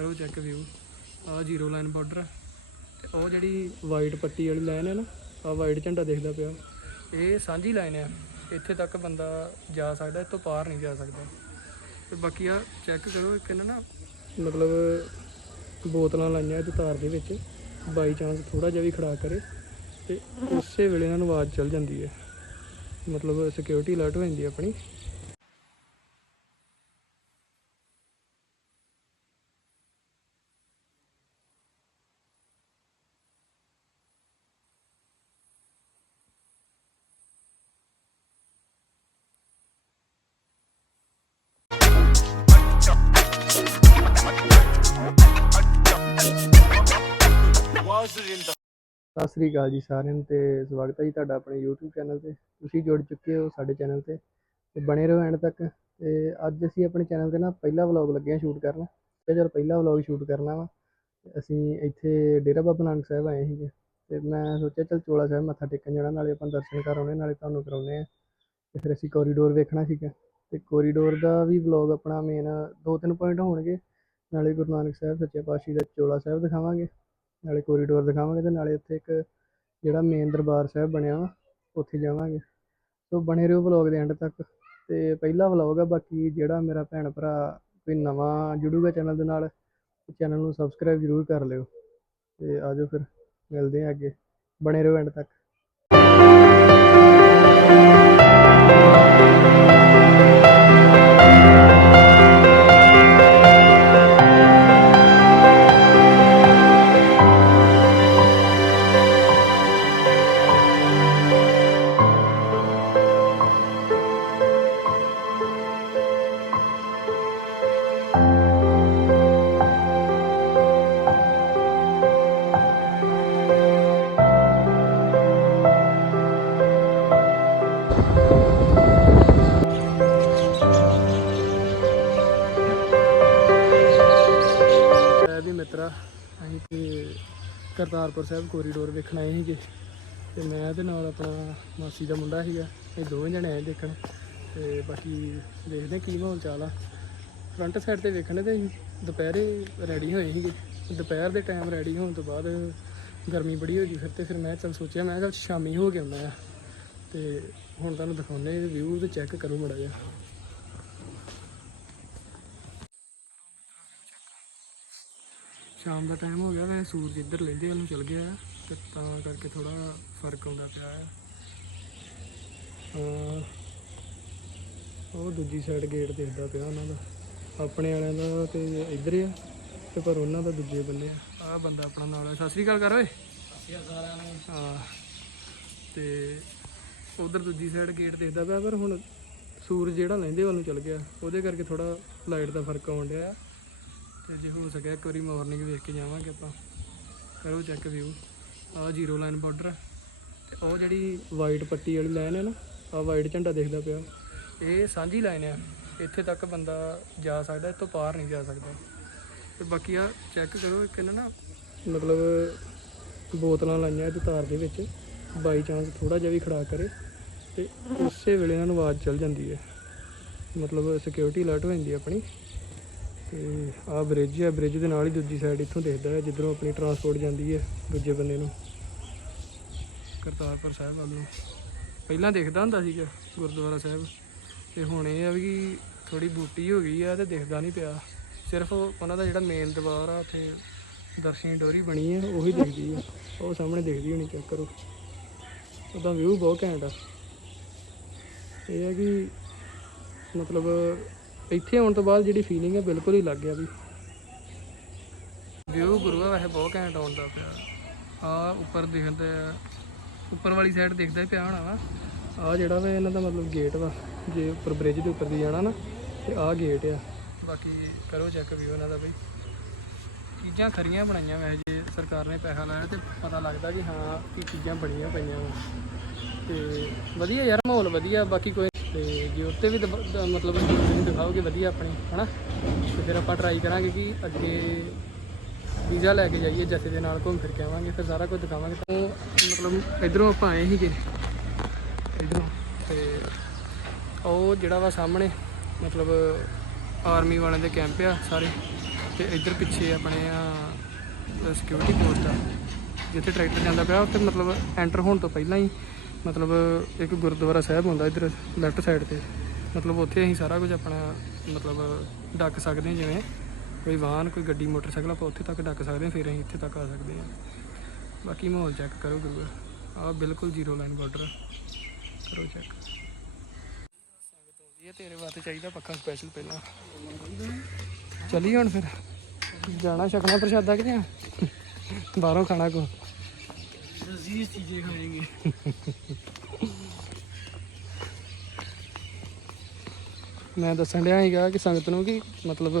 ਕਰੋ check view ਆ zero line border ਤੇ ਉਹ ਜਿਹੜੀ ਵਾਈਟ ਪੱਟੀ ਵਾਲੀ ਲਾਈਨ ਹੈ ਨਾ ਆ ਵਾਈਟ ਝੰਡਾ ਦੇਖਦਾ ਪਿਆ। ਇਹ ਸਾਂਝੀ ਲਾਈਨ ਹੈ ਇੱਥੇ ਤੱਕ ਬੰਦਾ ਜਾ ਸਕਦਾ ਇਸ ਤੋਂ ਪਾਰ ਨਹੀਂ ਜਾ ਸਕਦਾ। ਤੇ ਬਾਕੀ ਆ ਚੈੱਕ ਕਰੋ, ਇੱਕ ਇਹਨਾਂ ਨਾ ਮਤਲਬ ਬੋਤਲਾਂ ਲਾਈਆਂ ਇਹਦੇ ਤਾਰ ਦੇ ਵਿੱਚ। ਬਾਈ ਚਾਂਸ ਥੋੜਾ ਜਿਹਾ ਵੀ ਖੜਾ ਕਰੇ। ਤੇ ਉਸੇ ਵੇਲੇ ਇਹਨਾਂ ਨੂੰ ਆਵਾਜ਼ ਚੱਲ ਜਾਂਦੀ ਹੈ। ਮਤਲਬ ਸਿਕਿਉਰਿਟੀ ਅਲਰਟ ਹੋ ਜਾਂਦੀ ਹੈ ਆਪਣੀ। ਸਤਿ ਸ੍ਰੀ ਅਕਾਲ ਜੀ ਸਾਰਿਆਂ ਨੂੰ ਤੇ ਸਵਾਗਤ ਹੈ ਜੀ ਤੁਹਾਡਾ ਆਪਣੇ YouTube ਚੈਨਲ ਤੇ। ਤੁਸੀਂ ਜੁੜ ਚੁੱਕੇ ਹੋ ਸਾਡੇ ਚੈਨਲ ਤੇ ਤੇ ਬਣੇ ਰਹੋ ਐਂਡ ਤੱਕ। ਤੇ ਅੱਜ ਅਸੀਂ ਆਪਣੇ ਚੈਨਲ ਤੇ ਨਾ ਪਹਿਲਾ ਵਲੌਗ ਲੱਗੇ ਆ ਸ਼ੂਟ ਕਰਨ। ਤੇ ਜਦ ਪਹਿਲਾ ਵਲੌਗ ਸ਼ੂਟ ਕਰਨਾ ਵਾ। ਅਸੀਂ ਇੱਥੇ ਡੇਰਾ ਬਾਬਾ ਨਾਨਕ ਸਾਹਿਬ ਆਏ ਸੀਗੇ। ਤੇ ਮੈਂ ਸੋਚਿਆ ਚਲ ਚੋਲਾ ਸਾਹਿਬ ਮੱਥਾ ਟੇਕਣ ਜਾਣਾ, ਨਾਲੇ ਆਪਾਂ ਦਰਸ਼ਨ ਕਰ ਆਉਣੇ, ਨਾਲੇ ਤੁਹਾਨੂੰ ਕਰਾਉਣੇ ਆ ਤੇ ਫਿਰ ਅਸੀਂ ਕੋਰੀਡੋਰ ਵੇਖਣਾ ਸੀਗਾ। ਤੇ ਕੋਰੀਡੋਰ ਦਾ ਵੀ ਵਲੌਗ ਆਪਣਾ ਮੇਨ ਦੋ ਤਿੰਨ ਪੁਆਇੰਟ ਹੋਣਗੇ। ਨਾਲੇ ਗੁਰੂ ਨਾਨਕ ਸਾਹਿਬ ਸੱਚੇ ਪਾਤਸ਼ਾਹ ਦਾ ਚੋਲਾ ਸਾਹਿਬ ਦਿਖਾਵਾਂਗੇ। ਨਾਲੇ ਕੋਰੀਡੋਰ ਦਿਖਾਵਾਂਗੇ ਤੇ ਨਾਲੇ ਉੱਥੇ ਇੱਕ ਜਿਹੜਾ ਮੇਨ ਦਰਬਾਰ ਸਾਹਿਬ ਬਣਿਆ ਵਾ, ਉੱਥੇ ਜਾਵਾਂਗੇ। ਸੋ ਬਣੇ ਰਹੋ ਵਲੌਗ ਦੇ ਐਂਡ ਤੱਕ ਤੇ ਪਹਿਲਾ ਵਲੌਗ ਆ, ਬਾਕੀ ਜਿਹੜਾ ਮੇਰਾ ਭੈਣ ਭਰਾ ਕੋਈ ਨਵਾਂ ਜੁੜੂਗਾ ਚੈਨਲ ਦੇ ਨਾਲ ਚੈਨਲ ਨੂੰ ਸਬਸਕ੍ਰਾਈਬ ਜ਼ਰੂਰ ਕਰ ਲਿਓ। ਤੇ ਆਜੋ ਫਿਰ, ਮਿਲਦੇ ਆ ਅੱਗੇ। ਬਣੇ ਰਹੋ ਐਂਡ ਤੱਕ। ਕਰਤਾਰਪੁਰ ਸਾਹਿਬ ਕੋਰੀਡੋਰ ਵੇਖਣ ਆਏ ਸੀਗੇ। ਤੇ ਮੈਂ ਤੇ ਨਾਲ ਆਪਣਾ ਮਾਸੀ ਦਾ ਮੁੰਡਾ ਸੀਗਾ, ਇਹ ਦੋਵੇਂ ਜਣੇ ਆਏ ਦੇਖਣ। ਤੇ ਬਾਕੀ ਦੇਖਦੇ ਕੀ ਮਾਹੌਲ ਚਾਲ ਆ। ਫਰੰਟ ਸਾਈਡ ਤੇ ਵੇਖਣੇ ਤੇ ਅਸੀਂ, ਦੁਪਹਿਰੇ ਰੈਡੀ ਹੋਏ ਸੀਗੇ। ਦੁਪਹਿਰ ਦੇ ਟਾਈਮ ਰੈਡੀ ਹੋਣ ਤੋਂ ਬਾਅਦ ਗਰਮੀ ਬੜੀ ਹੋ ਗਈ ਫਿਰ ਤੇ ਫਿਰ ਮੈਂ ਚੱਲ ਸੋਚਿਆ, ਮੈਂ ਚੱਲ ਸ਼ਾਮੀ ਹੋ ਕੇ ਆਉਂਦਾ ਆ। ਤੇ ਹੁਣ ਤੁਹਾਨੂੰ ਦਿਖਾਉਂਦੇ ਵਿਊ ਤੇ ਚੈੱਕ ਕਰੋ ਮੜਾ ਜਿਹਾ। ਸ਼ਾਮ ਦਾ ਟਾਈਮ ਹੋ ਗਿਆ, ਵੈਸੇ ਸੂਰਜ ਇੱਧਰ ਲੈਂਦੇ ਵੱਲ ਨੂੰ ਚਲ ਗਿਆ ਹੈ, ਤੇ ਤਾਂ ਕਰਕੇ ਥੋੜਾ ਫ਼ਰਕ ਆਉਂਦਾ ਪਿਆ ਆ ਉਹ ਦੂਜੀ ਸਾਈਡ ਗੇਟ ਦੇਖਦਾ ਪਿਆ ਉਹਨਾਂ ਦਾ। ਆਪਣੇ ਵਾਲਿਆਂ ਦਾ ਤੇ ਇੱਧਰ ਆ, ਤੇ ਪਰ ਉਹਨਾਂ ਦਾ ਦੂਜੇ ਬੰਨੇ ਆ। ਆਹ ਬੰਦਾ ਆਪਣਾ ਨਾਲ ਸਤਿ ਸ੍ਰੀ ਅਕਾਲ ਕਰ ਓਏ। ਹਾਂ, ਤੇ ਉਧਰ ਦੂਜੀ ਸਾਈਡ ਗੇਟ ਦੇਖਦਾ ਪਿਆ, ਪਰ ਹੁਣ ਸੂਰਜ ਜਿਹੜਾ ਲੈਂਦੇ ਵੱਲ ਨੂੰ ਚਲ ਗਿਆ। ਉਹਦੇ ਕਰਕੇ ਥੋੜਾ ਲਾਈਟ ਦਾ ਫ਼ਰਕ ਆਉਣ ਡਿਆ। ਤੇ ਜੇ ਹੋ ਸਕਿਆ ਇੱਕ ਵਾਰੀ ਮਾਰਨਿੰਗ ਵੇਖ ਕੇ ਜਾਵਾਂਗੇ ਆਪਾਂ। ਕਰੋ ਚੈੱਕ ਵਿਊ ਆ ਜ਼ੀਰੋ ਲਾਈਨ ਬਾਰਡਰ ਤੇ ਉਹ ਜਿਹੜੀ ਵਾਈਟ ਪੱਟੀ ਵਾਲੀ ਲਾਈਨ ਹੈ ਨਾ ਆ ਵਾਈਟ ਝੰਡਾ ਦੇਖਦਾ ਪਿਆ। ਇਹ ਸਾਂਝੀ ਲਾਈਨ ਆ। ਇੱਥੇ ਤੱਕ ਬੰਦਾ ਜਾ ਸਕਦਾ ਇਸ ਤੋਂ ਪਾਰ ਨਹੀਂ ਜਾ ਸਕਦਾ। ਤੇ ਬਾਕੀ ਆ ਚੈੱਕ ਕਰੋ, ਇੱਕ ਇਹਨਾਂ ਨਾ ਮਤਲਬ ਬੋਤਲਾਂ ਲਾਈਆਂ ਇਹਦੇ ਤਾਰ ਦੇ ਵਿੱਚ। ਬਾਈ ਚਾਂਸ ਥੋੜਾ ਜਿਹਾ ਵੀ ਖੜਾ ਕਰੇ। ਤੇ ਉਸੇ ਵੇਲੇ ਇਹਨਾਂ ਨੂੰ ਆਵਾਜ਼ ਚੱਲ ਜਾਂਦੀ ਹੈ। ਮਤਲਬ ਸਿਕਿਉਰਿਟੀ ਅਲਰਟ ਹੋ ਜਾਂਦੀ ਹੈ ਆਪਣੀ। ਤੇ ਆਹ ਬ੍ਰਿਜ ਹੈ ਬ੍ਰਿਜ ਦੇ ਨਾਲ ਹੀ ਦੂਜੀ ਸਾਈਡ ਇੱਥੋਂ ਦਿਖਦਾ ਹੈ, ਜਿੱਧਰੋਂ ਆਪਣੀ ਟਰਾਂਸਪੋਰਟ ਜਾਂਦੀ ਹੈ ਦੂਜੇ ਬੰਨੇ ਨੂੰ। ਕਰਤਾਰਪੁਰ ਸਾਹਿਬ ਵੱਲ ਨੂੰ। ਪਹਿਲਾਂ ਦਿਖਦਾ ਹੁੰਦਾ ਸੀਗਾ ਗੁਰਦੁਆਰਾ ਸਾਹਿਬ, ਤੇ ਹੁਣ ਇਹ ਆ ਵੀ ਥੋੜੀ ਬੂਟੀ ਹੋ ਗਈ ਆ ਤੇ ਦਿਖਦਾ ਨਹੀਂ ਪਿਆ। ਸਿਰਫ ਉਹਨਾਂ ਦਾ ਜਿਹੜਾ ਮੇਨ ਦਰਬਾਰ ਆ, ਉੱਥੇ ਦਰਸ਼ਨੀ ਡੋਰੀ ਬਣੀ ਹੈ ਉਹੀ ਦਿਖਦੀ ਆ। ਉਹ ਸਾਹਮਣੇ ਦਿਖਦੀ ਹੋਣੀ ਚੈੱਕ ਕਰੋ। ਉਹਦਾ ਵਿਊ ਬਹੁਤ ਘੈਂਟ ਆ। ਇਹ ਹੈ ਕਿ ਮਤਲਬ ਇੱਥੇ ਆਉਣ ਤੋਂ ਬਾਅਦ ਜਿਹੜੀ ਫੀਲਿੰਗ ਹੈ ਬਿਲਕੁਲ ਹੀ ਲੱਗ ਗਿਆ ਵੀ। ਵਿਊ ਗੁਰੂ ਆ ਵੈਸੇ ਬਹੁਤ ਘੈਂਟ ਆਉਂਦਾ ਪਿਆ। ਆ ਉੱਪਰ ਦਿਖਦਾ ਉੱਪਰ ਵਾਲੀ ਸਾਈਡ ਦਿਖਦਾ ਪਿਆ ਹੋਣਾ ਵਾ। ਆ ਜਿਹੜਾ ਵਾ ਇਹਨਾਂ ਦਾ ਮਤਲਬ ਗੇਟ ਵਾ ਜੇ ਉੱਪਰ ਬ੍ਰਿਜ ਦੇ ਉੱਪਰ ਦੀ ਜਾਣਾ ਨਾ ਤੇ ਆ ਗੇਟ ਆ। ਬਾਕੀ ਕਰੋ ਚੈੱਕ ਵੀ ਉਹਨਾਂ ਦਾ ਬਈ ਚੀਜ਼ਾਂ ਖਰੀਆਂ ਬਣਾਈਆਂ ਵੈਸੇ ਜੇ ਸਰਕਾਰ ਨੇ ਪੈਸਾ ਲਾਇਆ ਤੇ ਪਤਾ ਲੱਗਦਾ ਕਿ ਹਾਂ ਕੀ ਚੀਜ਼ਾਂ ਬਣੀਆਂ ਪਈਆਂ ਵਾ। ਤੇ ਵਧੀਆ ਯਾਰ ਮਾਹੌਲ ਵਧੀਆ ਬਾਕੀ ਕੋਈ ਤੇ ਜੇ ਉੱਤੇ ਵੀ ਦ- ਮਤਲਬ ਤੁਸੀਂ ਦਿਖਾਓਗੇ ਵਧੀਆ ਆਪਣੀ, ਹਨਾ? ਤੇ ਫਿਰ ਆਪਾਂ ਟਰਾਈ ਕਰਾਂਗੇ ਕਿ ਅੱਗੇ ਵੀਜ਼ਾ ਲੈ ਕੇ ਜਾਈਏ, ਜੱਥੇ ਦੇ ਨਾਲ ਘੁੰਮ ਫਿਰ ਕੇ ਆਵਾਂਗੇ, ਫਿਰ ਸਾਰਾ ਕੁਝ ਦਿਖਾਵਾਂਗੇ। ਤਾਂ ਮਤਲਬ ਇਧਰੋਂ ਆਪਾਂ ਆਏ ਸੀਗੇ। ਇਧਰੋਂ, ਤੇ ਉਹ ਜਿਹੜਾ ਵਾ ਸਾਹਮਣੇ, ਮਤਲਬ ਆਰਮੀ ਵਾਲਿਆਂ ਦੇ ਕੈਂਪ ਆ ਸਾਰੇ, ਤੇ ਇੱਧਰ ਪਿੱਛੇ ਆਪਣੇ ਆ ਸਿਕਿਉਰਿਟੀ ਪੋਸਟ ਆ, ਜਿੱਥੇ ਟਰੈਕਟਰ ਜਾਂਦਾ ਪਿਆ, ਉੱਥੇ ਮਤਲਬ ਐਂਟਰ ਹੋਣ ਤੋਂ ਪਹਿਲਾਂ ਹੀ ਮਤਲਬ ਇੱਕ ਗੁਰਦੁਆਰਾ ਸਾਹਿਬ ਹੁੰਦਾ ਇੱਧਰ ਲੈਫਟ ਸਾਈਡ ਤੇ। ਮਤਲਬ ਉੱਥੇ ਅਸੀਂ ਸਾਰਾ ਕੁਝ ਆਪਣਾ ਮਤਲਬ ਡੱਕ ਸਕਦੇ ਹਾਂ, ਜਿਵੇਂ ਕੋਈ ਵਾਹਨ, ਕੋਈ ਗੱਡੀ, ਮੋਟਰਸਾਈਕਲ ਆਪਾਂ ਉੱਥੇ ਤੱਕ ਡੱਕ ਸਕਦੇ ਹਾਂ, ਫਿਰ ਅਸੀਂ ਇੱਥੇ ਤੱਕ ਆ ਸਕਦੇ ਹਾਂ। ਬਾਕੀ ਮਾਹੌਲ ਚੈੱਕ ਕਰੋ ਗੁਰੂ ਆ ਬਿਲਕੁਲ ਜ਼ੀਰੋ ਲਾਈਨ ਬਾਰਡਰ ਕਰੋ ਚੈੱਕ ਸੰਗਤ ਤੇਰੇ ਵਾਸਤੇ ਚਾਹੀਦਾ ਪੱਖਾ ਸਪੈਸ਼ਲ ਪਹਿਲਾਂ। ਚਲੀ ਹੁਣ ਫਿਰ। ਜਾਣਾ ਛਕਣਾ ਪ੍ਰਸ਼ਾਦਾ ਕਿ ਜਾਂ ਬਾਹਰੋਂ ਖਾਣਾ ਕੋ। लजीज चीजें खाएंगे ਮੈਂ ਦੱਸਣ ਡਿਆ ਸੀਗਾ ਕਿ ਸੰਗਤ ਨੂੰ ਕਿ ਮਤਲਬ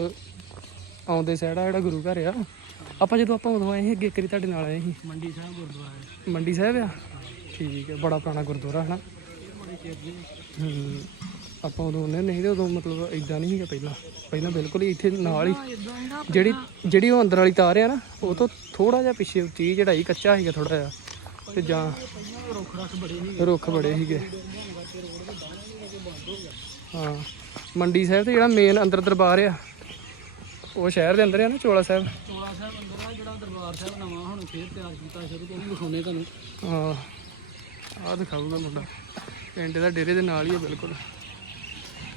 ਆਉਂਦੇ ਸਾਈਡ ਆ ਜਿਹੜਾ ਗੁਰੂ ਘਰ ਆ ਆਪਾਂ ਜਦੋਂ ਆਪਾਂ ਉਦੋਂ ਆਏ ਸੀ ਅੱਗੇ ਕਰੀ ਤੁਹਾਡੇ ਨਾਲ ਆਏ ਸੀ मंडी साहब गुरुद्वारा ਮੰਡੀ ਸਾਹਿਬ ਆ ਠੀਕ ਹੈ ਬੜਾ ਪੁਰਾਣਾ ਗੁਰਦੁਆਰਾ ਹਨਾ बड़े चिर दी ਹੂੰ ਆਪਾਂ ਉਦੋਂ ਉਹਨੇ ਨਹੀਂ ਤੇ ਉਦੋਂ ਮਤਲਬ ਇਦਾਂ ਨਹੀਂ ਸੀਗਾ ਪਹਿਲਾਂ ਪਹਿਲਾਂ ਬਿਲਕੁਲ ਹੀ ਇੱਥੇ ਨਾਲ ਹੀ ਜਿਹੜੀ ਜਿਹੜੀ ਉਹ ਅੰਦਰ ਵਾਲੀ ਤਾਰ ਆ ਨਾ ਉਹ ਤੋਂ ਥੋੜਾ ਜਿਹਾ ਪਿੱਛੇ ਉੱਚੀ ਚੜਾਈ ਕੱਚਾ ਸੀਗਾ ਥੋੜਾ ਜਿਹਾ ਤੇ ਜਾਂ ਰੁੱਖ ਬੜੇ ਸੀਗੇ। ਹਾਂ ਮੰਡੀ ਸਾਹਿਬ ਤੇ ਜਿਹੜਾ ਮੇਨ ਅੰਦਰ ਦਰਬਾਰ ਆ ਉਹ ਸ਼ਹਿਰ ਦੇ ਅੰਦਰ ਆ ਨਾ ਚੋਲਾ ਸਾਹਿਬ? ਚੋਲਾ ਸਾਹਿਬ ਅੰਦਰ ਆ ਜਿਹੜਾ ਦਰਬਾਰ ਸਾਹਿਬ ਨਵਾਂ ਹੁਣ ਫੇਰ ਤਿਆਰ ਕੀਤਾ ਸ਼ੁਰੂ ਉਹ ਵੀ ਤੁਹਾਨੂੰ। ਹਾਂ ਆ ਦਿਖਾਉਂਗਾ ਮੁੰਡਾ। ਪਿੰਡ ਦਾ ਡੇਰੇ ਦੇ ਨਾਲ ਹੀ ਹੈ ਬਿਲਕੁਲ।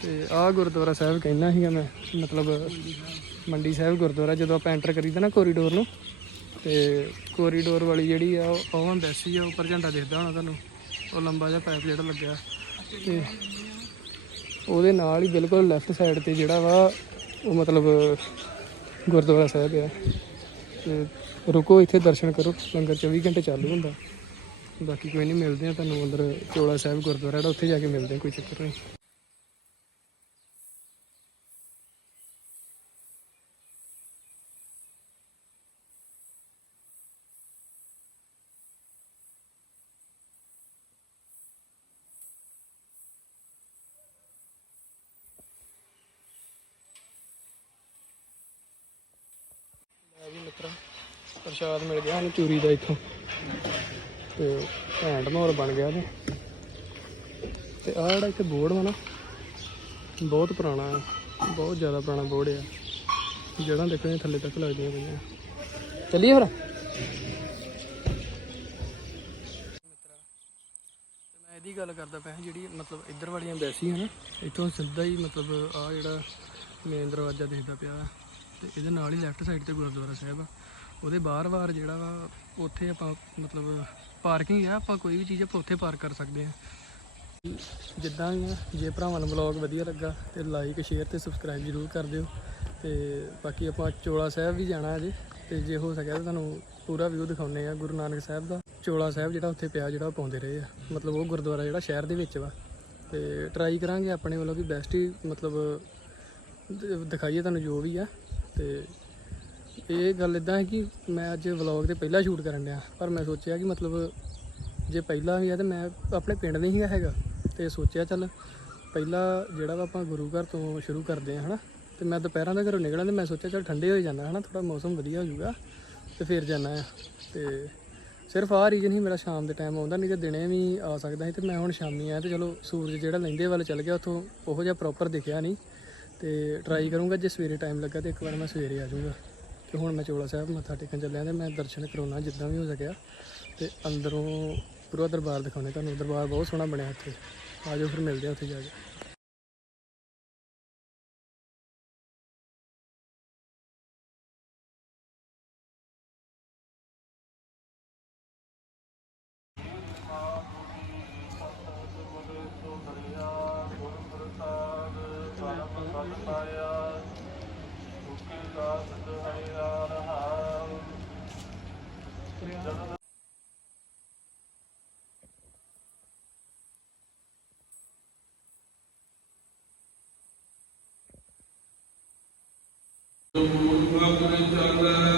ਤੇ ਆਹ ਗੁਰਦੁਆਰਾ ਸਾਹਿਬ ਕਹਿੰਦਾ ਸੀਗਾ ਮੈਂ ਮਤਲਬ ਮੰਡੀ ਸਾਹਿਬ ਗੁਰਦੁਆਰਾ ਜਦੋਂ ਆਪਾਂ ਐਂਟਰ ਕਰੀਦਾ ਨਾ ਕੋਰੀਡੋਰ ਨੂੰ ਤੇ ਕੋਰੀਡੋਰ ਵਾਲੀ ਜਿਹੜੀ ਆ, ਉਹ ਉਹ ਐਮਬੈਸੀ ਆ ਉੱਪਰ ਝੰਡਾ ਦਿਖਦਾ ਹੋਣਾ ਤੁਹਾਨੂੰ। ਉਹ ਲੰਬਾ ਜਿਹਾ ਪਾਈਪ ਜਿਹੜਾ ਲੱਗਿਆ। ਤੇ ਉਹਦੇ ਨਾਲ ਹੀ ਬਿਲਕੁਲ ਲੈਫਟ ਸਾਈਡ ਤੇ ਜਿਹੜਾ ਵਾ, ਉਹ ਮਤਲਬ ਗੁਰਦੁਆਰਾ ਸਾਹਿਬ ਆ। ਤੇ ਰੁਕੋ ਇੱਥੇ, ਦਰਸ਼ਨ ਕਰੋ। ਲੰਗਰ 24 ਘੰਟੇ ਚਾਲੂ ਹੁੰਦਾ। ਬਾਕੀ ਕੋਈ ਨਹੀਂ ਮਿਲਦੇ ਆ ਤੁਹਾਨੂੰ ਅੰਦਰ ਚੋਲਾ ਸਾਹਿਬ ਗੁਰਦੁਆਰਾ ਜਿਹੜਾ, ਉੱਥੇ ਜਾ ਕੇ ਮਿਲਦੇ ਆ, ਕੋਈ ਚੱਕਰ ਨਹੀਂ ਪ੍ਰਸ਼ਾਦ ਮਿਲ ਗਿਆ ਸਾਨੂੰ ਚੂਰੀ ਦਾ ਇੱਥੋਂ। ਤੇ ਘੈਂਟ ਮਾਹੌਲ ਬਣ ਗਿਆ ਤੇ ਤੇ ਆਹ ਜਿਹੜਾ ਇੱਥੇ ਬੋਰਡ ਵਾ ਨਾ, ਬਹੁਤ ਪੁਰਾਣਾ ਹੈ। ਬਹੁਤ ਜ਼ਿਆਦਾ ਪੁਰਾਣਾ ਬੋਰਡ ਆ। ਜੜਾਂ ਦੇਖੋ ਇਹ ਥੱਲੇ ਤੱਕ ਲੱਗਦੀਆਂ ਪਈਆਂ। ਚੱਲੀਏ ਫਿਰ? ਮੈਂ ਇਹਦੀ ਗੱਲ ਕਰਦਾ ਪਿਆ, ਜਿਹੜੀ ਮਤਲਬ ਇੱਧਰ ਵਾਲੀਆਂ ਐਮਬੈਸੀ ਹਨ ਇੱਥੋਂ ਸਿੱਧਾ ਹੀ ਮਤਲਬ ਆ ਜਿਹੜਾ ਮੇਨ ਦਰਵਾਜ਼ਾ ਦਿਖਦਾ ਪਿਆ। ਵਾ ਤੇ ਇਹਦੇ ਨਾਲ ਹੀ ਲੈਫਟ ਸਾਈਡ ਤੇ ਗੁਰਦੁਆਰਾ ਸਾਹਿਬ ਆ। ਉਹਦੇ ਬਾਹਰ-ਬਾਹਰ ਜਿਹੜਾ ਵਾ, ਉੱਥੇ ਆਪਾਂ ਮਤਲਬ ਪਾਰਕਿੰਗ ਆ, ਆਪਾਂ ਕੋਈ ਵੀ ਚੀਜ਼ ਆਪਾਂ ਉੱਥੇ ਪਾਰਕ ਕਰ ਸਕਦੇ ਹਾਂ ਜਿੱਦਾਂ ਵੀ ਆ, ਜੇ ਭਰਾਵਾਂ ਨੂੰ ਵਲੌਗ ਵਧੀਆ ਲੱਗਾ ਤੇ ਲਾਈਕ ਸ਼ੇਅਰ ਤੇ ਸਬਸਕ੍ਰਾਈਬ ਜ਼ਰੂਰ ਕਰ ਦਿਓ। ਤੇ ਬਾਕੀ ਆਪਾਂ ਚੋਲਾ ਸਾਹਿਬ ਵੀ ਜਾਣਾ ਅਜੇ, ਤੇ ਜੇ ਹੋ ਸਕਿਆ ਤਾਂ ਤੁਹਾਨੂੰ ਪੂਰਾ ਵਿਊ ਦਿਖਾਉਨੇ ਆ ਗੁਰੂ ਨਾਨਕ ਸਾਹਿਬ ਦਾ। ਚੋਲਾ ਸਾਹਿਬ ਜਿਹੜਾ ਉੱਥੇ ਪਿਆ, ਜਿਹੜਾ ਉਹ ਪਾਉਂਦੇ ਰਹੇ ਆ। ਮਤਲਬ ਉਹ ਗੁਰਦੁਆਰਾ ਜਿਹੜਾ ਸ਼ਹਿਰ ਦੇ ਵਿੱਚ ਵਾ। ਤੇ ਟਰਾਈ ਕਰਾਂਗੇ ਆਪਣੇ ਵੱਲੋਂ ਵੀ ਬੈਸਟ ਹੀ, ਮਤਲਬ ਦਿਖਾਈਏ ਤੁਹਾਨੂੰ ਜੋ ਵੀ ਆ। ਤੇ ਇਹ ਗੱਲ ਇਦਾਂ ਹੈ ਕਿ ਮੈਂ ਅੱਜ ਵਲੌਗ ਤੇ ਪਹਿਲਾਂ ਸ਼ੂਟ ਕਰਨ ਡਿਆ, ਪਰ ਮੈਂ ਸੋਚਿਆ ਕਿ ਮਤਲਬ ਜੇ ਪਹਿਲਾਂ ਵੀ ਆ ਤੇ ਮੈਂ ਆਪਣੇ ਪਿੰਡ ਨਹੀਂ ਸੀਗਾ ਹੈਗਾ, ਤੇ ਸੋਚਿਆ ਚੱਲ ਪਹਿਲਾਂ ਜਿਹੜਾ ਵਾ ਆਪਾਂ ਗੁਰੂ ਘਰ ਤੋਂ ਸ਼ੁਰੂ ਕਰਦੇ ਆ, ਹਨਾ? ਤੇ ਮੈਂ ਦੁਪਹਿਰਾਂ ਦਾ ਘਰੋਂ ਨਿਕਲਾਂ ਤੇ ਮੈਂ ਸੋਚਿਆ ਚੱਲ ਠੰਡੇ ਹੋ ਜਾਣਾ ਹਨਾ? ਥੋੜਾ ਮੌਸਮ ਵਧੀਆ ਹੋ ਜਾਊਗਾ, ਤੇ ਫਿਰ ਜਾਣਾ ਆ। ਤੇ ਸਿਰਫ ਆਹ ਰੀਜਨ ਹੀ ਮੇਰਾ ਸ਼ਾਮ ਦੇ ਟਾਈਮ ਆਉਂਦਾ, ਨਹੀਂ ਤੇ ਦਿਨੇ ਵੀ ਆ ਸਕਦਾ ਸੀ ਤੇ ਮੈਂ ਹੁਣ ਸ਼ਾਮੀ ਆਇਆ ਤੇ ਚਲੋ ਸੂਰਜ ਜਿਹੜਾ ਲੈਂਦੇ ਵੱਲ ਚੱਲ ਗਿਆ, ਉੱਥੋਂ ਉਹੋ ਜਿਹਾ ਪ੍ਰੋਪਰ ਦਿਖਿਆ ਨਹੀਂ। ਤੇ ਟਰਾਈ ਕਰੂੰਗਾ ਜੇ ਸਵੇਰੇ ਟਾਈਮ ਲੱਗਾ ਤੇ ਇੱਕ ਵਾਰ ਮੈਂ ਸਵੇਰੇ ਆ ਜਾਊਂਗਾ। ਤੇ ਹੁਣ ਮੈਂ ਚੋਲਾ ਸਾਹਿਬ ਮੱਥਾ ਟੇਕਣ ਚੱਲਿਆ ਤੇ ਮੈਂ ਦਰਸ਼ਨ ਕਰਾਉਣਾ, ਜਿੱਦਾਂ ਵੀ ਹੋ ਸਕਿਆ। ਤੇ ਅੰਦਰੋਂ ਪੂਰਾ ਦਰਬਾਰ ਦਿਖਾਉਣੇ ਤੁਹਾਨੂੰ, ਦਰਬਾਰ ਬਹੁਤ ਸੋਹਣਾ ਬਣਿਆ ਉੱਥੇ ਆ ਜਾਓ, ਫਿਰ ਮਿਲਦੇ ਆ ਉੱਥੇ ਜਾ ਕੇ। الله تعالى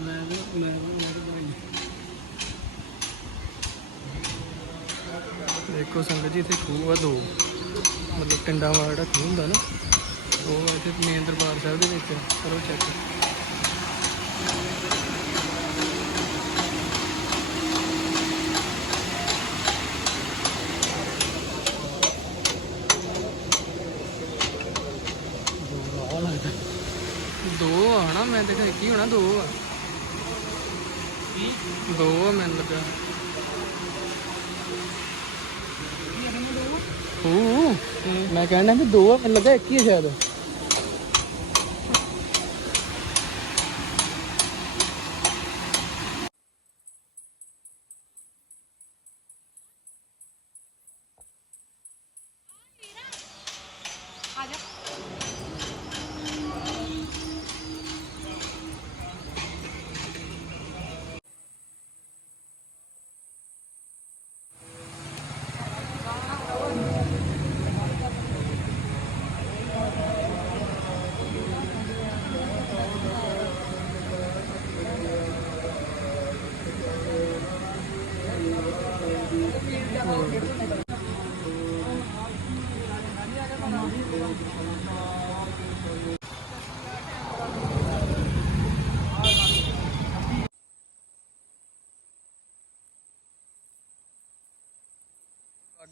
ਮੈਂ ਮੈਂ ਦੇਖੋ ਸੰਗਤ ਜੀ, ਇੱਥੇ ਖੂਹ ਆ ਦੋ। ਮਤਲਬ ਟਿੰਡਾਂ ਵਾਲਾ ਜਿਹੜਾ ਖੂਹ ਹੁੰਦਾ ਨਾ, ਉਹ ਇੱਥੇ ਮੇਨ ਦਰਬਾਰ ਸਾਹਿਬ ਦੇ ਵਿੱਚ। ਕਰੋ ਚੈੱਕ ਦੋ ਆ ਨਾ ਮੈਂ ਦੇਖਿਆ ਇੱਕ ਹੋਣਾ, ਦੋ ਆ। ਦੋ ਮੈਨੂੰ ਲੱਗਾ ਹੂੰ ਮੈਂ ਕਹਿਣਾ ਵੀ ਦੋ ਆ, ਮੈਨੂੰ ਲੱਗਾ ਇੱਕ ਹੀ ਹੈ ਸ਼ਾਇਦ।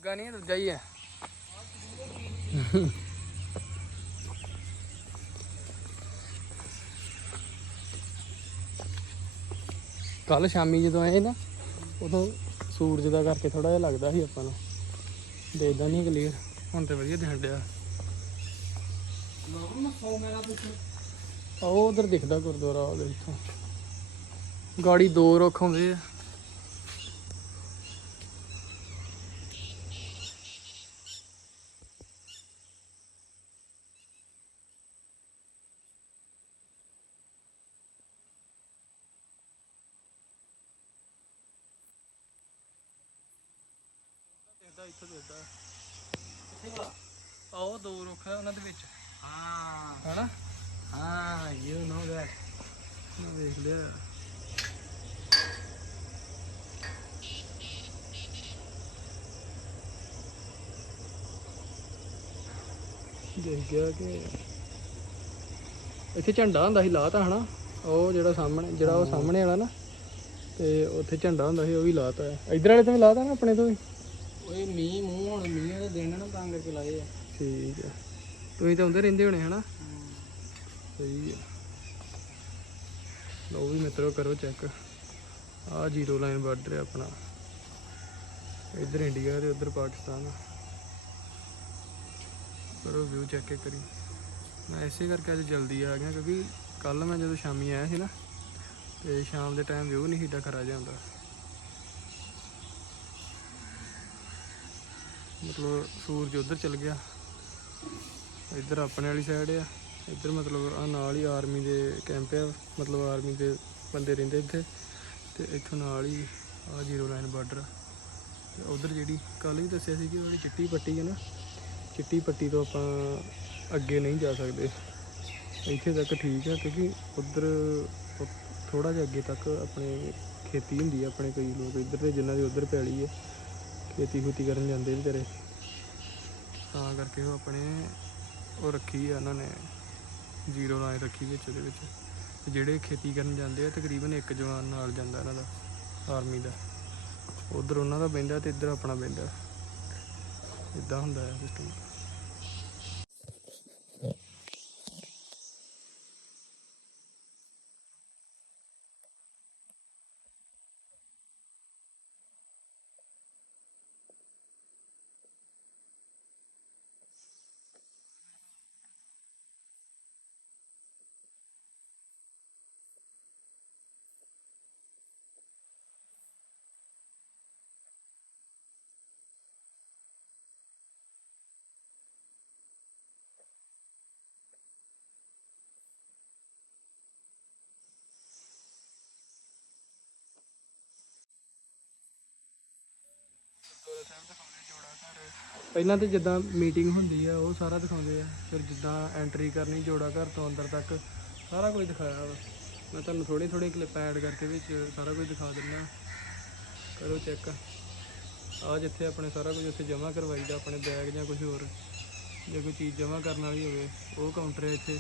ਅੱਗਾ ਨਹੀਂ ਦੂਜਾ ਹੀ ਹੈ। ਕੱਲ ਸ਼ਾਮੀ ਜਦੋਂ ਆਏ ਨਾ ਉਦੋਂ ਸੂਰਜ ਦਾ ਕਰਕੇ ਥੋੜਾ ਜਿਹਾ ਲੱਗਦਾ ਸੀ ਆਪਾਂ ਨੂੰ। ਦੇਖਦਾ ਨਹੀਂ ਕਲੀਅਰ ਹੁਣ ਤੇ ਵਧੀਆ ਦਿਖਣ ਡਿਆ। ਆਹ ਉਧਰ ਦਿਖਦਾ ਗੁਰਦੁਆਰਾ ਉਹਦੇ ਇੱਥੋਂ। ਗਾੜੀ ਦੋ ਰੁੱਖ ਆਉਂਦੇ ਆ ਦੇਖਦਾ ਇੱਥੋਂ ਦੇਖਦਾ ਆਓ ਦੋ ਰੁੱਖ ਆ ਉਹਨਾਂ ਦੇ ਵਿੱਚ ਹਾਂ ਹਨਾ ਹਾਂ ਯੂ ਨੋ ਦੈਟ ਮੈਂ ਵੇਖ ਲਿਆ ਦੇਖ ਗਿਆ ਕਿ ਇੱਥੇ ਝੰਡਾ ਹੁੰਦਾ ਸੀ ਲਾਤਾ ਹਨਾ ਉਹ ਜਿਹੜਾ ਸਾਹਮਣੇ ਜਿਹੜਾ ਉਹ ਸਾਹਮਣੇ ਵਾਲਾ ਨਾ ਤੇ ਉੱਥੇ ਝੰਡਾ ਹੁੰਦਾ ਸੀ ਉਹ ਵੀ ਲਾਤਾ ਹੈ। ਇਧਰ ਵਾਲੇ ਤੇ ਵੀ ਲਾਤਾ ਨਾ ਆਪਣੇ ਤੋਂ ਵੀ? ਓਏ ਮੀਂਹ ਮੂੰਹ ਹੁਣ ਮੀਂਹ ਦੇ ਦਿਨ ਨਾ ਤਾਂ ਕਰਕੇ ਲਾਏ ਆ। ਠੀਕ ਹੈ ਤੁਸੀਂ ਤਾਂ ਆਉਂਦੇ ਰਹਿੰਦੇ ਹੋਣੇ ਹਨਾ? ਸਹੀ ਹੈ ਲਓ ਵੀ ਮਿੱਤਰੋ ਕਰੋ ਚੈੱਕ ਆਹ ਜ਼ੀਰੋ ਲਾਈਨ ਬਾਰਡਰ ਹੈ ਆਪਣਾ। ਇੱਧਰ ਇੰਡੀਆ ਤੇ ਉੱਧਰ ਪਾਕਿਸਤਾਨ। ਕਰੋ ਵਿਊ ਚੈੱਕ ਕਰੀ। ਮੈਂ ਇਸੇ ਕਰਕੇ ਅੱਜ ਜਲਦੀ ਆ ਗਿਆ, ਕਿਉਂਕਿ ਕੱਲ ਮੈਂ ਜਦੋਂ ਸ਼ਾਮੀ ਆਇਆ ਸੀ ਨਾ, ਤੇ ਸ਼ਾਮ ਦੇ ਟਾਈਮ ਵਿਊ ਨਹੀਂ ਏਡਾ ਖਰਾ ਜਾਂਦਾ ਮਤਲਬ ਸੂਰਜ ਉਧਰ ਚਲ ਗਿਆ। ਇੱਧਰ ਆਪਣੇ ਵਾਲੀ ਸਾਈਡ ਆ। ਇੱਧਰ ਮਤਲਬ ਆ ਨਾਲ ਹੀ ਆਰਮੀ ਦੇ ਕੈਂਪ ਆ, ਮਤਲਬ ਆਰਮੀ ਦੇ ਬੰਦੇ ਰਹਿੰਦੇ ਇੱਥੇ। ਤੇ ਇੱਥੋਂ ਨਾਲ ਹੀ ਆ ਜ਼ੀਰੋ ਲਾਈਨ ਬਾਰਡਰ ਤੇ ਉਧਰ ਜਿਹੜੀ ਕੱਲ ਵੀ ਦੱਸਿਆ ਸੀ ਕਿ ਉਹਦੀ ਚਿੱਟੀ ਪੱਟੀ ਹੈ ਨਾ ਚਿੱਟੀ ਪੱਟੀ ਤੋਂ ਆਪਾਂ ਅੱਗੇ ਨਹੀਂ ਜਾ ਸਕਦੇ। ਇੱਥੇ ਤੱਕ ਠੀਕ ਹੈ ਕਿਉਂਕਿ ਉਧਰ ਥੋੜਾ ਜਿਹਾ ਅੱਗੇ ਤੱਕ ਆਪਣੇ ਖੇਤੀ ਹੁੰਦੀ ਹੈ ਆਪਣੇ ਕਈ ਲੋਕ। ਇੱਧਰ ਦੇ ਜਿਨ੍ਹਾਂ ਦੀ ਉਧਰ ਪੈਲੀ ਹੈ ਖੇਤੀ ਖੂਤੀ ਕਰਨ ਜਾਂਦੇ ਵਿਚਾਰੇ ਤਾਂ ਕਰਕੇ ਉਹ ਆਪਣੇ ਉਹ ਰੱਖੀ ਆ, ਉਹਨਾਂ ਨੇ ਜ਼ੀਰੋ ਲਾਈਨ ਰੱਖੀ ਵਿੱਚ ਉਹਦੇ ਵਿੱਚ। ਜਿਹੜੇ ਖੇਤੀ ਕਰਨ ਜਾਂਦੇ ਆ, ਤਕਰੀਬਨ ਇੱਕ ਜਵਾਨ ਨਾਲ ਜਾਂਦਾ ਇਹਨਾਂ ਦਾ, ਆਰਮੀ ਦਾ। ਉਧਰ ਉਹਨਾਂ ਦਾ ਬਹਿੰਦਾ ਤੇ ਇੱਧਰ ਆਪਣਾ ਬਹਿੰਦਾ। ਇਦਾਂ ਹੁੰਦਾ ਹੈ ਸਿਸਟਮ ਸਾਹਿਬ ਦਿਖਾਉਂਦੇ ਜੋੜਾ ਘਰ ਪਹਿਲਾਂ ਤੇ ਜਿੱਦਾਂ ਮੀਟਿੰਗ ਹੁੰਦੀ ਆ, ਉਹ ਸਾਰਾ ਦਿਖਾਉਂਦੇ ਆ। ਫਿਰ ਜਿੱਦਾਂ ਐਂਟਰੀ ਕਰਨੀ, ਜੋੜਾ ਘਰ ਤੋਂ ਅੰਦਰ ਤੱਕ, ਸਾਰਾ ਕੁਝ ਦਿਖਾਇਆ ਵਾ। ਮੈਂ ਤੁਹਾਨੂੰ ਥੋੜੀ ਥੋੜੀ ਕਲਿੱਪ ਐਡ ਕਰਕੇ ਵਿੱਚ ਸਾਰਾ ਕੁਝ ਦਿਖਾ ਦਿੰਦਾ ਕਰੋ ਚੈੱਕ ਆ ਜਿੱਥੇ ਆਪਣੇ ਸਾਰਾ ਕੁਝ ਉੱਥੇ ਜਮ੍ਹਾਂ ਕਰਵਾਈਦਾ ਆਪਣੇ ਬੈਗ ਜਾਂ ਕੁਝ ਹੋਰ। ਜੇ ਕੋਈ ਚੀਜ਼ ਜਮ੍ਹਾਂ ਕਰਨ ਵਾਲੀ ਹੋਵੇ, ਉਹ ਕਾਊਂਟਰ ਹੈ ਇੱਥੇ।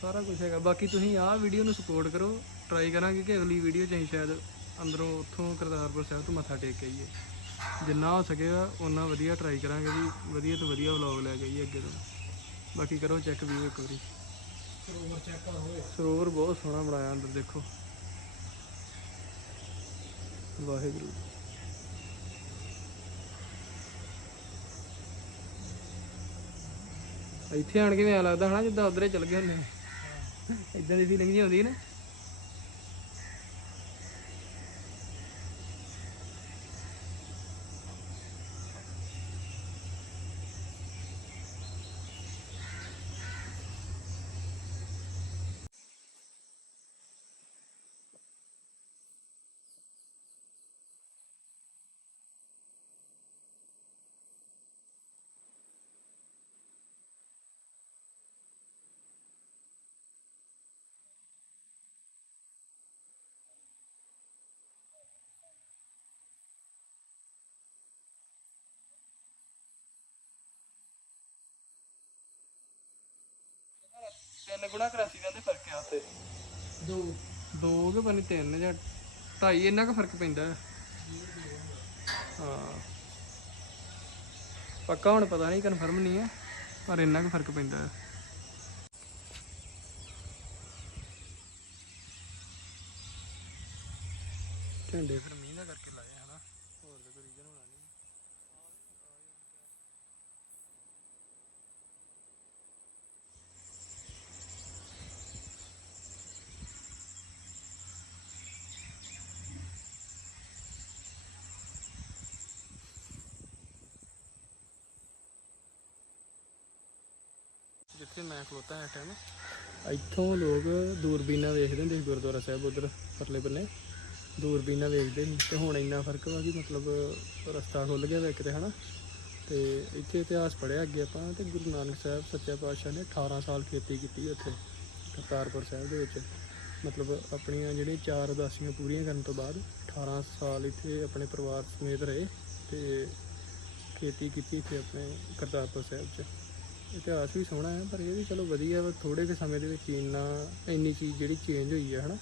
ਸਾਰਾ ਕੁਝ ਹੈਗਾ। ਬਾਕੀ ਤੁਸੀਂ ਆਹ ਵੀਡੀਓ ਨੂੰ ਸਪੋਰਟ ਕਰੋ। ਟਰਾਈ ਕਰਾਂਗੇ ਕਿ ਅਗਲੀ ਵੀਡੀਓ 'ਚ ਅਸੀਂ ਸ਼ਾਇਦ ਅੰਦਰੋਂ ਉੱਥੋਂ ਕਰਤਾਰਪੁਰ ਸਾਹਿਬ ਤੋਂ ਮੱਥਾ ਟੇਕ ਕੇ ਆਈਏ। ਜਿੰਨਾ ਹੋ ਸਕੇਗਾ ਉਨਾ ਵਧੀਆ ਟਰਾਈ ਕਰਾਂਗੇ ਵੀ ਵਧੀਆ ਤੋਂ ਵਧੀਆ ਵਲੌਗ ਲੈ ਕੇ ਆਈਏ ਅੱਗੇ ਤੋਂ। ਬਾਕੀ ਕਰੋ ਚੈੱਕ ਵੀਡੀਓ ਇੱਕ ਵਾਰੀ। ਸਰੋਵਰ ਚੈੱਕ ਕਰ ਹੋਏ ਸਰੋਵਰ ਬਹੁਤ ਸੋਹਣਾ ਬਣਾਇਆ ਅੰਦਰ ਦੇਖੋ। ਵਾਹਿਗੁਰੂ। ਇੱਥੇ ਆਣ ਕੇ ਵੀ ਐਂ ਲੱਗਦਾ ਹਨਾ ਜਿੱਦਾਂ ਉਧਰੇ ਚਲ ਗਏ ਹੁੰਦੇ ਇਦਾਂ ਦੀ ਫੀਲਿੰਗ ਜੀ ਆਉਂਦੀ ਨਾ। ਤਿੰਨ ਗੁਣਾ ਕਰਾਸੀ ਦਾ ਤੇ ਫ਼ਰਕ ਆ ਉੱਤੇ ਦੋ। ਦੋ ਕੇ ਬਣੀ ਤਿੰਨ ਜਾਂ ਢਾਈ ਇੰਨਾ ਕੁ ਫ਼ਰਕ ਪੈਂਦਾ। ਹੈ। ਹਾਂ ਪੱਕਾ ਹੁਣ ਪਤਾ ਨਹੀਂ ਕਨਫਰਮ ਨਹੀਂ ਹੈ ਪਰ ਇੰਨਾ ਕੁ ਫ਼ਰਕ ਪੈਂਦਾ। ਹੈ ਝੰਡੇ ਫਿਰ ਮੀਂਹ ਦਾ ਕਰਕੇ ਲਾਏ ਹਨਾ ਹੋਰ ਤਾਂ ਕੋਈ ਰੀਜ਼ਨ ਹੋਣਾ ਨਹੀਂ ਜਿੱਥੇ ਮੈਂ ਖਲੋਤਾ ਹੈ ਟਾਈਮ ਇੱਥੋਂ ਲੋਕ ਦੂਰਬੀਨਾਂ ਵੇਖਦੇ ਹੁੰਦੇ ਸੀ, ਗੁਰਦੁਆਰਾ ਸਾਹਿਬ ਉਧਰ, ਪਰਲੇ ਬੰਨੇ ਦੂਰਬੀਨਾਂ ਵੇਖਦੇ ਸੀ ਤੇ ਹੁਣ ਇੰਨਾ ਫ਼ਰਕ ਵਾ ਕਿ ਮਤਲਬ ਰਸਤਾ ਖੁੱਲ ਗਿਆ ਵਾ ਇੱਕ ਤੇ, ਹਨਾ। ਤੇ ਇੱਥੇ ਇਤਿਹਾਸ ਪੜਿਆ ਅੱਗੇ ਆਪਾਂ ਤੇ ਗੁਰੂ ਨਾਨਕ ਸਾਹਿਬ ਸੱਚੇ ਪਾਤਸ਼ਾਹ ਨੇ 18 ਸਾਲ ਖੇਤੀ ਕੀਤੀ ਉੱਥੇ, ਕਰਤਾਰਪੁਰ ਸਾਹਿਬ ਦੇ ਵਿੱਚ। ਮਤਲਬ ਆਪਣੀਆਂ ਜਿਹੜੀਆਂ ਚਾਰ ਉਦਾਸੀਆਂ ਪੂਰੀਆਂ ਕਰਨ ਤੋਂ ਬਾਅਦ 18 ਸਾਲ ਇੱਥੇ ਆਪਣੇ ਪਰਿਵਾਰ ਸਮੇਤ ਰਹੇ ਤੇ ਖੇਤੀ ਕੀਤੀ ਇੱਥੇ ਆਪਣੇ ਕਰਤਾਰਪੁਰ ਸਾਹਿਬ 'ਚ। ਇਤਿਹਾਸ ਵੀ ਸੋਹਣਾ ਹੈ, ਪਰ ਇਹ ਵੀ ਚਲੋ ਵਧੀਆ ਵਾ ਥੋੜੇ ਕੁ ਸਮੇਂ ਦੇ ਵਿੱਚ ਇੰਨਾ, ਇੰਨੀ ਚੀਜ਼ ਜਿਹੜੀ ਚੇਂਜ ਹੋਈ ਹੈ ਹਨਾ।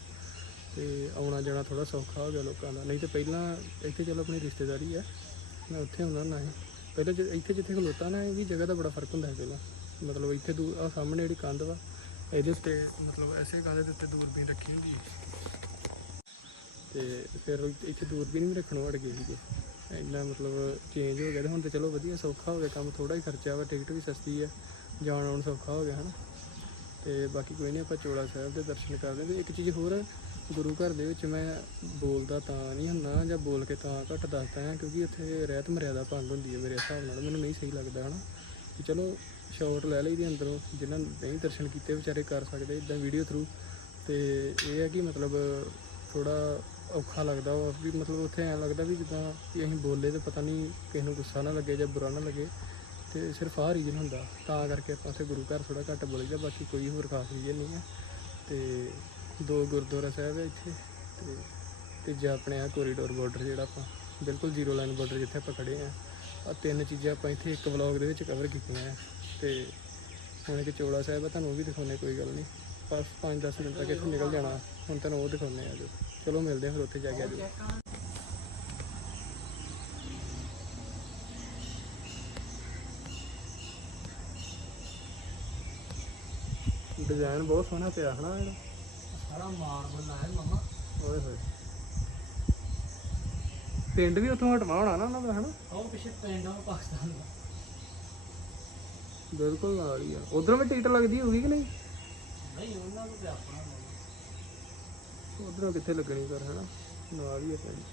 ਤੇ ਆਉਣਾ ਜਾਣਾ ਥੋੜਾ ਸੌਖਾ ਹੋ ਗਿਆ ਲੋਕਾਂ ਦਾ, ਨਹੀਂ ਤੇ ਪਹਿਲਾਂ ਇੱਥੇ ਚਲੋ ਆਪਣੀ ਰਿਸ਼ਤੇਦਾਰੀ ਹੈ ਮੈਂ ਉੱਥੇ ਹੁੰਦਾ ਨਾ ਸੀ। ਪਹਿਲਾਂ ਜਿ- ਇੱਥੇ ਜਿੱਥੇ ਖਲੋਤਾ ਨਾ, ਇਹ ਵੀ ਜਗ੍ਹਾ ਦਾ ਬੜਾ ਫ਼ਰਕ ਹੁੰਦਾ ਹੈ ਪਹਿਲਾਂ। ਮਤਲਬ ਇੱਥੇ ਦੂਰ ਆ ਸਾਹਮਣੇ ਜਿਹੜੀ ਕੰਧ ਵਾ, ਇਹਦੇ ਉੱਤੇ ਮਤਲਬ ਐਸੇ ਕੰਧ ਦੇ ਉੱਤੇ ਦੂਰਬੀਨ ਰੱਖੀ ਹੁੰਦੀ ਹੈ ਤੇ ਫਿਰ ਇੱਥੇ- ਦੂਰਬੀਨ ਵੀ ਰੱਖਣੋਂ ਹਟ ਗਏ ਸੀਗੇ। ਇੰਨਾ ਮਤਲਬ ਚੇਂਜ ਹੋ ਗਿਆ ਤੇ ਹੁਣ ਤੇ ਚਲੋ ਵਧੀਆ, ਸੌਖਾ ਹੋ ਗਿਆ ਕੰਮ ਥੋੜਾ ਹੀ ਖਰਚਾ ਵਾ ਟਿਕਟ ਵੀ ਸਸਤੀ ਹੈ ਜਾਣ ਆਉਣ ਸੌਖਾ ਹੋ ਗਿਆ, ਹਨਾ। ਤੇ ਬਾਕੀ ਕੋਈ ਨਹੀਂ ਆਪਾਂ ਚੋਲਾ ਸਾਹਿਬ ਦੇ ਦਰਸ਼ਨ ਕਰਦੇ ਹਾਂ ਤੇ ਇੱਕ ਚੀਜ਼ ਹੋਰ, ਗੁਰੂ ਘਰ ਦੇ ਵਿੱਚ ਮੈਂ ਬੋਲਦਾ ਤਾਂ ਨਹੀਂ ਹੁੰਦਾ, ਜਾਂ ਬੋਲ ਕੇ ਤਾਂ ਘੱਟ ਦੱਸਦਾ ਹਾਂ, ਕਿਉਂਕਿ ਉੱਥੇ ਰਹਿਤ ਮਰਿਆਦਾ ਭੰਗ ਹੁੰਦੀ ਹੈ ਮੇਰੇ ਹਿਸਾਬ ਨਾਲ, ਮੈਨੂੰ ਨਹੀਂ ਸਹੀ ਲੱਗਦਾ, ਹਨਾ। ਕਿ ਚਲੋ ਸ਼ਾਰਟ ਲੈ ਲਈ ਲਈਦੀ ਅੰਦਰੋਂ, ਜਿਨ੍ਹਾਂ ਨਹੀਂ ਦਰਸ਼ਨ ਕੀਤੇ, ਵਿਚਾਰੇ ਕਰ ਸਕਦੇ ਇਦਾਂ ਵੀਡੀਓ ਥਰੂ ਤੇ ਇਹ ਹੈ ਕਿ ਮਤਲਬ ਥੋੜਾ ਔਖਾ ਲੱਗਦਾ ਉਹ ਵੀ ਮਤਲਬ ਉੱਥੇ ਐਂ ਲੱਗਦਾ ਵੀ ਜਿੱਦਾਂ ਵੀ ਅਸੀਂ ਬੋਲੇ ਤੇ ਪਤਾ ਨਹੀਂ ਕਿਸੇ ਨੂੰ ਗੁੱਸਾ ਨਾ ਲੱਗੇ ਜਾਂ ਬੁਰਾ ਨਾ ਲੱਗੇ ਤੇ ਸਿਰਫ ਆਹ ਰੀਜਨ ਹੁੰਦਾ, ਤਾਂ ਕਰਕੇ ਆਪਾਂ ਉੱਥੇ ਗੁਰੂ ਘਰ ਥੋੜਾ ਘੱਟ ਬੋਲੀਦਾ ਬਾਕੀ ਕੋਈ ਹੋਰ ਖਾਸ ਰੀਜਨ ਨਹੀਂ ਹੈ। ਤੇ ਦੋ ਗੁਰਦੁਆਰਾ ਸਾਹਿਬ ਹੈ ਇੱਥੇ ਤੇ ਤੀਜਾ ਆਪਣੇ ਆ ਕੋਰੀਡੋਰ ਬਾਰਡਰ ਜਿਹੜਾ ਆਪਾਂ, ਬਿਲਕੁਲ ਜ਼ੀਰੋ ਲਾਈਨ ਬਾਰਡਰ ਜਿੱਥੇ ਆਪਾਂ ਖੜੇ ਆ ਆ ਤਿੰਨ ਚੀਜ਼ਾਂ ਆਪਾਂ ਇੱਥੇ ਇੱਕ ਵਲੌਗ ਦੇ ਵਿੱਚ ਕਵਰ ਕੀਤੀਆਂ ਆ ਤੇ ਹੁਣ ਇੱਕ ਚੋਲਾ ਸਾਹਿਬ ਆ, ਤੁਹਾਨੂੰ ਉਹ ਵੀ ਦਿਖਾਉਣੇ ਕੋਈ ਗੱਲ ਨਹੀਂ। ਬਸ 5-10 ਮਿੰਟ ਤੱਕ ਇੱਥੇ ਨਿਕਲ ਜਾਣਾ, ਹੁਣ ਤੁਹਾਨੂੰ ਉਹ ਦਿਖਾਉਣੇ ਆ ਜੋ। ਚਲੋ ਮਿਲਦੇ ਫਿਰ ਉੱਥੇ ਜਾ ਕੇ ਆਜੋ ਡਿਜ਼ਾਈਨ ਬਹੁਤ ਸੋਹਣਾ ਪਿਆ ਹਨਾ ਇਹਦਾ। ਸਾਰਾ ਮਾਰਬਲ ਲਾਇਆ ਮਮਾ। ਓਏ ਹੋਏ। ਪਿੰਡ ਵੀ ਉੱਥੋਂ ਹਟਵਾ ਹੋਣਾ ਨਾ ਉਹਨਾਂ ਦਾ ਹਨਾ। ਉਹ ਪਿੱਛੇ ਪਿੰਡ ਆ ਪਾਕਿਸਤਾਨ ਦਾ। ਬਿਲਕੁਲ ਨਾਲ ਹੀ ਆ। ਉਧਰੋਂ ਵੀ ਟਿਕਟ ਲੱਗਦੀ ਹੋਊਗੀ ਕਿ ਨਹੀਂ? ਨਹੀਂ ਉਹਨਾਂ ਨੂੰ ਤੇ ਆਪਣਾ ਉਧਰੋਂ ਕਿੱਥੇ ਲੱਗਣੀ ਕਰ ਹਨਾ? ਨਾਲ ਹੀ ਆ ਪਿੰਡ